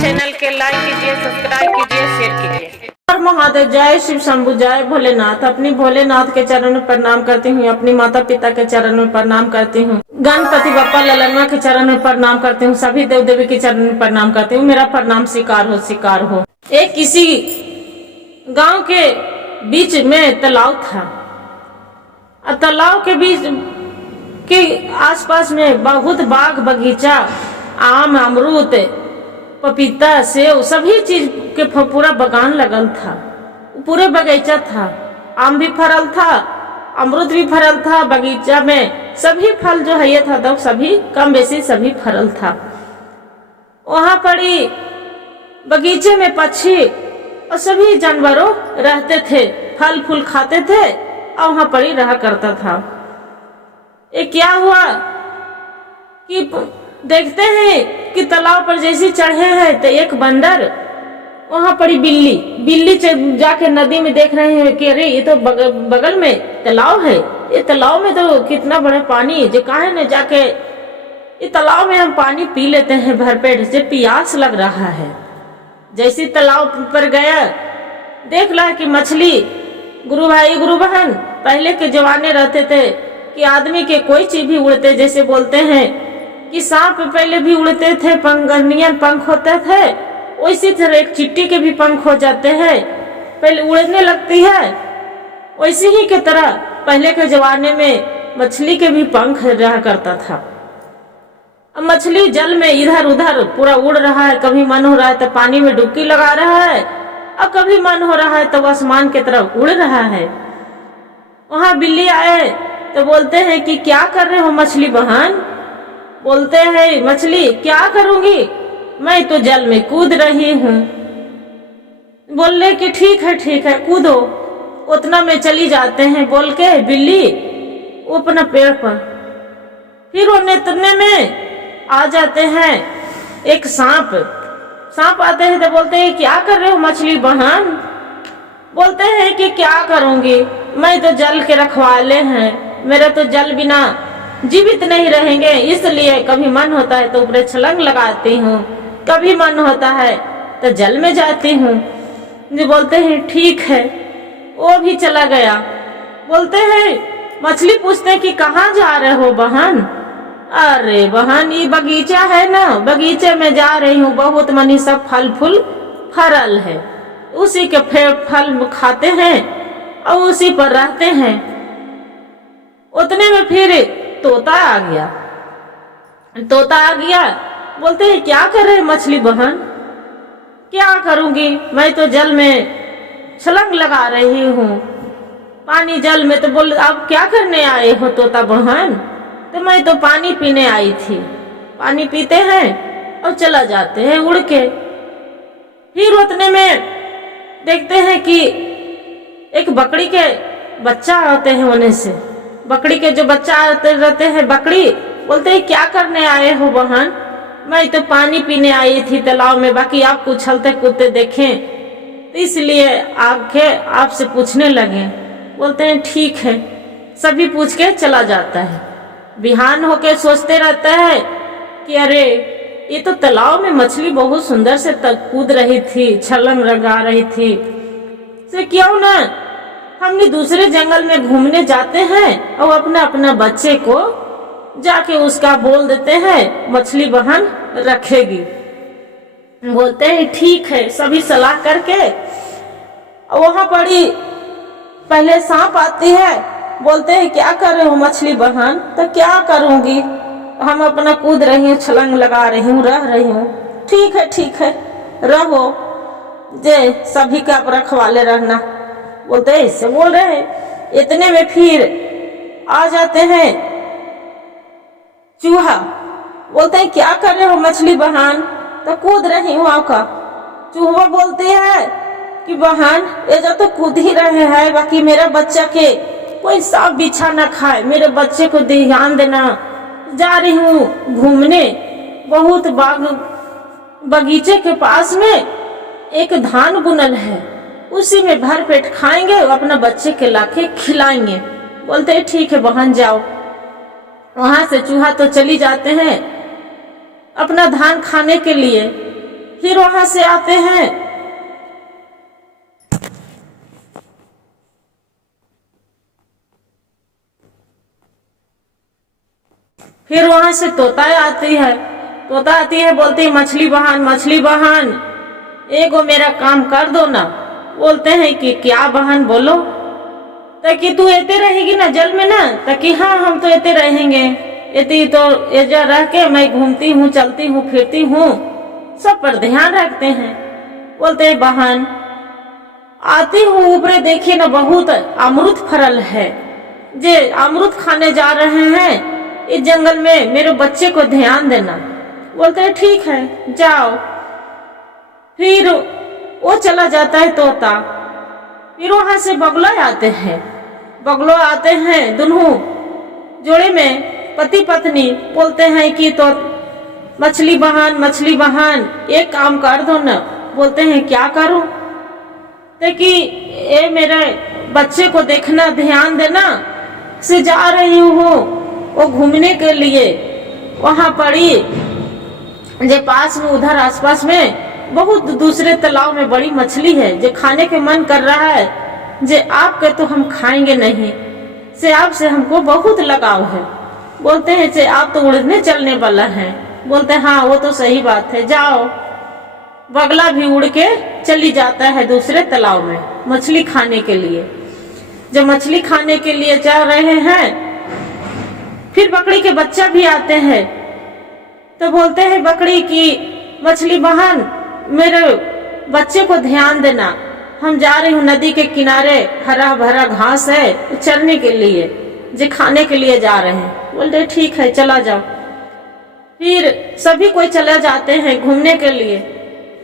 Channel के like कीजिए, subscribe कीजिए, शेयर कीजिए। हर महादेव, जय शिव शंभु, जय भोलेनाथ। अपनी भोलेनाथ के चरण में प्रणाम करती हूँ, अपनी माता पिता के चरण में प्रणाम करती हूँ, गणपति बप्पा ललनवा के चरण में प्रणाम करती हूँ, सभी देव देवी के चरण में प्रणाम करती हूँ। मेरा प्रणाम स्वीकार हो। एक किसी गांव के बीच में तालाब था और तालाब के बीच के आसपास में बहुत बाग बगीचा, आम, अमरूद, पपीता, सेव, सभी चीज के पूरा बगान लगल था। पूरे बगीचा था, आम भी फरल था, अमरूद भी फरल था। बगीचा में सभी फल जो है ये था तो सभी कम बेसी सभी फरल था। वहां पड़ी बगीचे में पक्षी और सभी जानवरों रहते थे, फल फूल खाते थे और वहां पड़ी रहा करता था। ये क्या हुआ कि देखते हैं कि तालाब पर जैसे चढ़े हैं तो एक बंदर, वहां पड़ी बिल्ली जाके नदी में देख रहे हैं कि अरे ये तो बगल में तालाब है, ये तालाब में तो कितना बड़ा पानी, जो काहे न जाके ये तालाब में हम पानी पी लेते हैं भर पेट से, प्यास लग रहा है। जैसे तालाब पर गया देख ला कि मछली, गुरु भाई गुरु बहन, पहले के जमाने रहते थे कि आदमी के कोई चीज भी उड़ते, जैसे बोलते हैं कि सांप पहले भी उड़ते थे, पंख होते थे, वैसी तरह एक चिट्टी के भी पंख हो जाते हैं, पहले उड़ने लगती है। वैसे ही के तरह पहले के जमाने में मछली के भी पंख रहा करता था। अब मछली जल में इधर उधर पूरा उड़ रहा है, कभी मन हो रहा है तो पानी में डुबकी लगा रहा है और कभी मन हो रहा है तो आसमान की तरफ उड़ रहा है। वहां बिल्ली आए तो बोलते हैं कि क्या कर रहे हो मछली बहन? बोलते हैं मछली क्या करूंगी, मैं तो जल में कूद रही हूँ। बोले कि ठीक है कूदो। उतना में चली जाते हैं बोल के बिल्ली अपना पेड़ पर। फिर वो नेतने में आ जाते हैं एक सांप आते हैं तो बोलते हैं क्या कर रहे हो मछली बहन? बोलते हैं कि क्या करूंगी, मैं तो जल के रखवाले हैं, मेरा तो जल बिना जीवित नहीं रहेंगे, इसलिए कभी मन होता है तो ऊपर छलांग लगाती हूँ, कभी मन होता है तो जल में जाती हूँ। जी बोलते हैं ठीक है। वो भी चला गया। बोलते हैं मछली पूछते हैं कि कहाँ जा रहे हो बहन? अरे बहन ये बगीचा है ना, बगीचे में जा रही हूँ, बहुत मनी सब फल फूल फरल है, उसी के फल खाते हैं और उसी पर रहते हैं। उतने में फिर तोता आ गया। बोलते हैं क्या कर रहे मछली बहन? क्या करूंगी, मैं तो जल में छलांग लगा रही हूँ, पानी जल में। तो बोल अब क्या करने आए हो तोता बहन? तो मैं तो पानी पीने आई थी। पानी पीते हैं और चला जाते हैं उड़ के। फिर उतने में देखते हैं कि एक बकरी के बच्चा आते हैं, होने से बकरी के जो बच्चा आते रहते हैं, बकरी बोलते हैं क्या करने आए हो बहन? मैं तो पानी पीने आई थी तालाब में, बाकी आप उछलते कूदते देखें तो इसलिए आपसे पूछने लगे। बोलते हैं ठीक है। सभी पूछ के चला जाता है। बिहान होके सोचते रहता है कि अरे ये तो तालाब में मछली बहुत सुंदर से कूद रही थी, छलांग लगा रही थी, से क्यों ना हमने दूसरे जंगल में घूमने जाते हैं और अपना बच्चे को जाके उसका बोल देते हैं, मछली बहन रखेगी। बोलते हैं ठीक है। सभी सलाह करके वहां पड़ी पहले सांप आती है। बोलते हैं क्या कर रहे हो मछली बहन? तो क्या करूंगी, हम अपना कूद रही हूँ, छलांग लगा रही हूँ, रह रही हूँ। ठीक है रहो, जे सभी का रखवाले रहना। बोलते हैं इससे बोल रहे हैं। इतने में फिर आ जाते हैं चूहा। बोलते हैं क्या कर रहे हो मछली बहन? तो कूद रही हूँ आपका। चूहा बोलते हैं कि बहन ये जो तो कूद ही रहे हैं, बाकी मेरा बच्चा के कोई सांप बिच्छा ना खाए, मेरे बच्चे को ध्यान देना। जा रही हूँ घूमने, बहुत बगीचे के पास में एक धान बुनल है, उसी में भर पेट खाएंगे और अपना बच्चे के लाके खिलाएंगे। बोलते हैं ठीक है बहन जाओ। वहां से चूहा तो चली जाते हैं अपना धान खाने के लिए। फिर वहां से आते हैं, फिर वहां से तोता आती है। तोता आती है, बोलती है मछली बहन, मछली बहन एगो मेरा काम कर दो ना। बोलते हैं कि क्या बहन बोलो। ताकि तू एते रहेगी ना जल में ना, ताकि हाँ हम तो एते रहेंगे, एती तो एजा रह के मैं घूमती हूँ, चलती हूँ, फिरती हूँ, सब पर ध्यान रखते हैं। बोलते हैं बहन आती हूँ ऊपरे, देखिए ना बहुत अमरूद फरल है, जे अमरूद खाने जा रहे हैं इस जंगल में, मेरे बच्चे को ध्यान देना। बोलते हैं ठीक है जाओ। फिर वो चला जाता है तोता। फिर वहां से बगुला आते हैं। बगुला आते हैं दोनों जोड़े में पति पत्नी। बोलते हैं कि तो मछली बहन, मछली बहन एक काम कर दो ना। बोलते हैं क्या करूं। तो कि ये मेरे बच्चे को देखना, ध्यान देना, से जा रही हूँ वो घूमने के लिए। वहां पड़ी जे पास में उधर आसपास में बहुत दूसरे तालाब में बड़ी मछली है, जो खाने के मन कर रहा है, जे आपके तो हम खाएंगे नहीं, से आपसे हमको बहुत लगाव है। बोलते हैं जे आप तो उड़ने चलने वाला है। बोलते हैं हाँ वो तो सही बात है, जाओ। बगला भी उड़ के चली जाता है दूसरे तालाब में मछली खाने के लिए। जब मछली खाने के लिए जा रहे हैं, फिर बकरी के बच्चा भी आते हैं। तो बोलते हैं बकरी की मछली बहन मेरे बच्चे को ध्यान देना, हम जा रही हूँ नदी के किनारे, हरा भरा घास है चरने के लिए, जो खाने के लिए जा रहे हैं। बोलते ठीक है चला जाओ। फिर सभी कोई चला जाते हैं घूमने के लिए।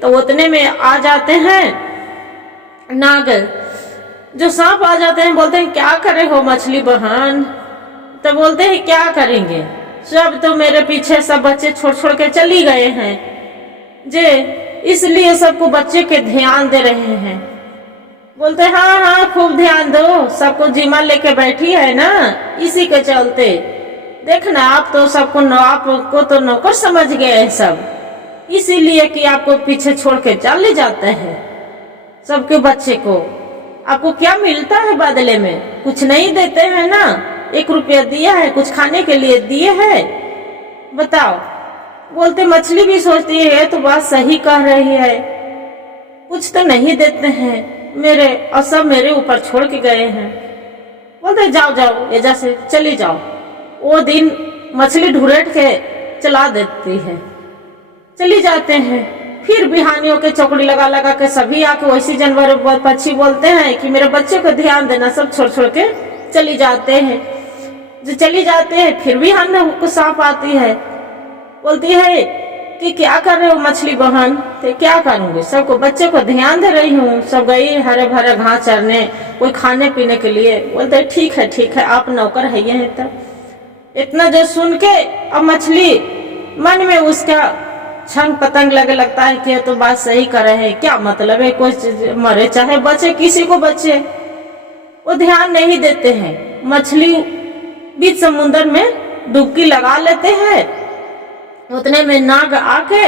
तो उतने में आ जाते हैं नाग, जो सांप आ जाते हैं। बोलते हैं क्या करे हो मछली बहन। तो बोलते हैं क्या करेंगे, सब तो मेरे पीछे सब बच्चे छोड़ छोड़ के चली गए हैं, जे इसलिए सबको बच्चे के ध्यान दे रहे हैं। बोलते हाँ हाँ खूब ध्यान दो, सबको जिम्मा लेके बैठी है ना, इसी के चलते देखना आप तो सबको आपको तो नौकर समझ गए हैं सब, इसीलिए कि आपको पीछे छोड़ के चले जाते हैं सबके बच्चे को। आपको क्या मिलता है बदले में, कुछ नहीं देते हैं ना, 1 रुपया दिया है, कुछ खाने के लिए दिए है, बताओ। बोलते मछली भी सोचती है तो बात सही कह रही है, कुछ तो नहीं देते हैं मेरे, और सब मेरे ऊपर छोड़ के गए हैं। बोलते जाओ जाओ एजा से चली जाओ। वो दिन मछली ढूंढ के चला देती है, चली जाते हैं। फिर बिहानियों के चौकड़ी लगा लगा के सभी आके वैसी जानवर पक्षी बोलते हैं कि मेरे बच्चे को ध्यान देना, सब छोड़ छोड़ के चली जाते हैं। जो चली जाते हैं फिर भी हमको सांप आती है, बोलती है कि क्या कर रहे हो मछली बहन। तो क्या करूंगी, सबको बच्चे को ध्यान दे रही हूँ, सब गई हरे भरे घास चरने, कोई खाने पीने के लिए। बोलते ठीक है आप नौकर है ये। तब इतना जो सुन के अब मछली मन में उसका छंग पतंग लगे लगता है कि तो बात सही कर रहे हैं, क्या मतलब है कोई मरे चाहे बचे, किसी को बचे, वो ध्यान नहीं देते हैं। मछली बीच समुद्र में डुबकी लगा लेते हैं। उतने में नाग आके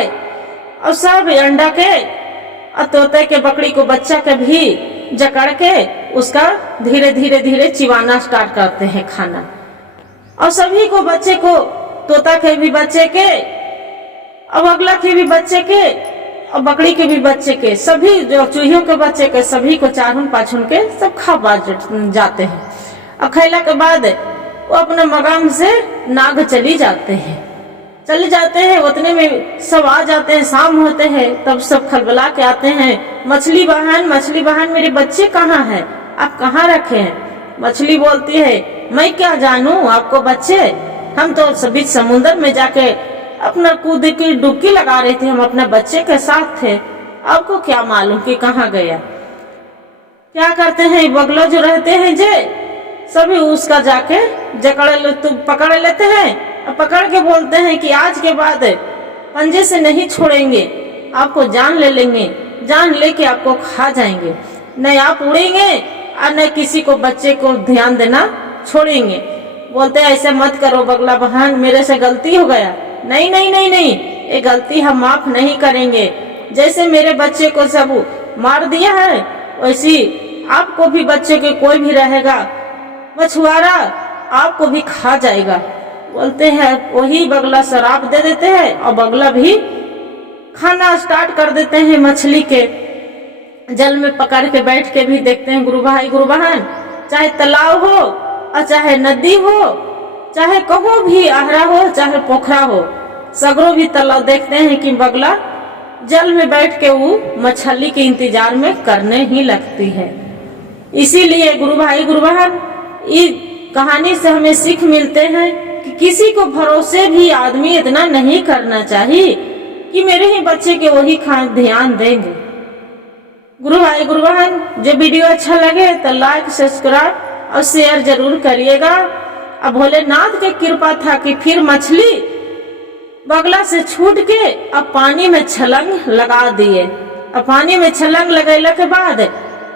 और सब अंडा के और तोते के बकरी को बच्चा के भी जकड़ के उसका धीरे धीरे धीरे चिबाना स्टार्ट करते हैं खाना। और सभी को बच्चे को, तोता के भी बच्चे के, और अगला के भी बच्चे के, और बकरी के भी बच्चे के, सभी जो चूहियों के बच्चे के, सभी को चारुन पाछुन के सब खा जाते हैं। और खैला के बाद वो अपने मकाम से नाग चली जाते हैं। उतने में सब आ जाते हैं, शाम होते हैं, तब सब खलबला के आते हैं, मछली बहन मेरे बच्चे कहाँ हैं, आप कहाँ रखे हैं। मछली बोलती है मैं क्या जानूं आपको बच्चे, हम तो बीच समुद्र में जाके अपना कूद की डुबकी लगा रहे थे, हम अपने बच्चे के साथ थे, आपको क्या मालूम कि कहाँ गया। क्या करते हैं बगलो जो रहते हैं जे सभी उसका जाके पकड़ लेते हैं और पकड़ के बोलते हैं कि आज के बाद पंजे से नहीं छोड़ेंगे, आपको जान ले लेंगे, जान लेके आपको खा जाएंगे, न आप उड़ेंगे और न किसी को बच्चे को ध्यान देना छोड़ेंगे। बोलते ऐसे मत करो बगला बहन, मेरे से गलती हो गया। नहीं, ये गलती हम माफ नहीं करेंगे। जैसे मेरे बच्चे को सब मार दिया है, वैसी आपको भी बच्चे के कोई भी रहेगा मछुआरा आपको भी खा जाएगा। बोलते हैं वही बगला शराब दे देते हैं और बगला भी खाना स्टार्ट कर देते हैं मछली के। जल में पकड़ के बैठ के भी देखते हैं गुरु भाई गुरु बहन, चाहे तालाब हो और चाहे नदी हो, चाहे कहीं भी आहरा हो चाहे पोखरा हो, सगरों भी तालाब देखते हैं कि बगला जल में बैठ के वो मछली के इंतजार में करने ही लगती है। इसीलिए गुरु भाई गुरु बहन, इस कहानी से हमें सीख मिलते हैं कि किसी को भरोसे भी आदमी इतना नहीं करना चाहिए कि मेरे ही बच्चे के वही ध्यान देंगे। गुरु भाई गुरु बहन, जो वीडियो अच्छा लगे तो लाइक सब्सक्राइब और शेयर जरूर करिएगा। अब भोलेनाथ की कृपा था कि फिर मछली बगला से छूट के अब पानी में छलांग लगा दिए। अब पानी में छलांग लगेला के बाद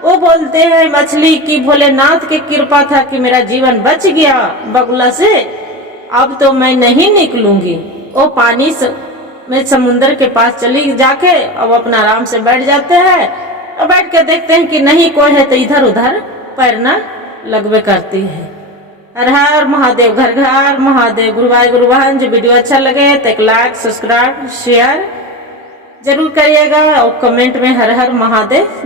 वो बोलते हैं मछली की भोलेनाथ की कृपा था कि मेरा जीवन बच गया बगुला से, अब तो मैं नहीं निकलूंगी। वो पानी में समुन्द्र के पास चली जाके अब अपना आराम से बैठ जाते हैं और बैठ के देखते हैं कि नहीं कोई है तो इधर उधर पैरना लगवे करती है। हर हर महादेव, घर घर महादेव। गुरु भाई गुरु बहन, जो वीडियो अच्छा लगे तो एक लाइक सब्सक्राइब शेयर जरूर करिएगा और कमेंट में हर हर महादेव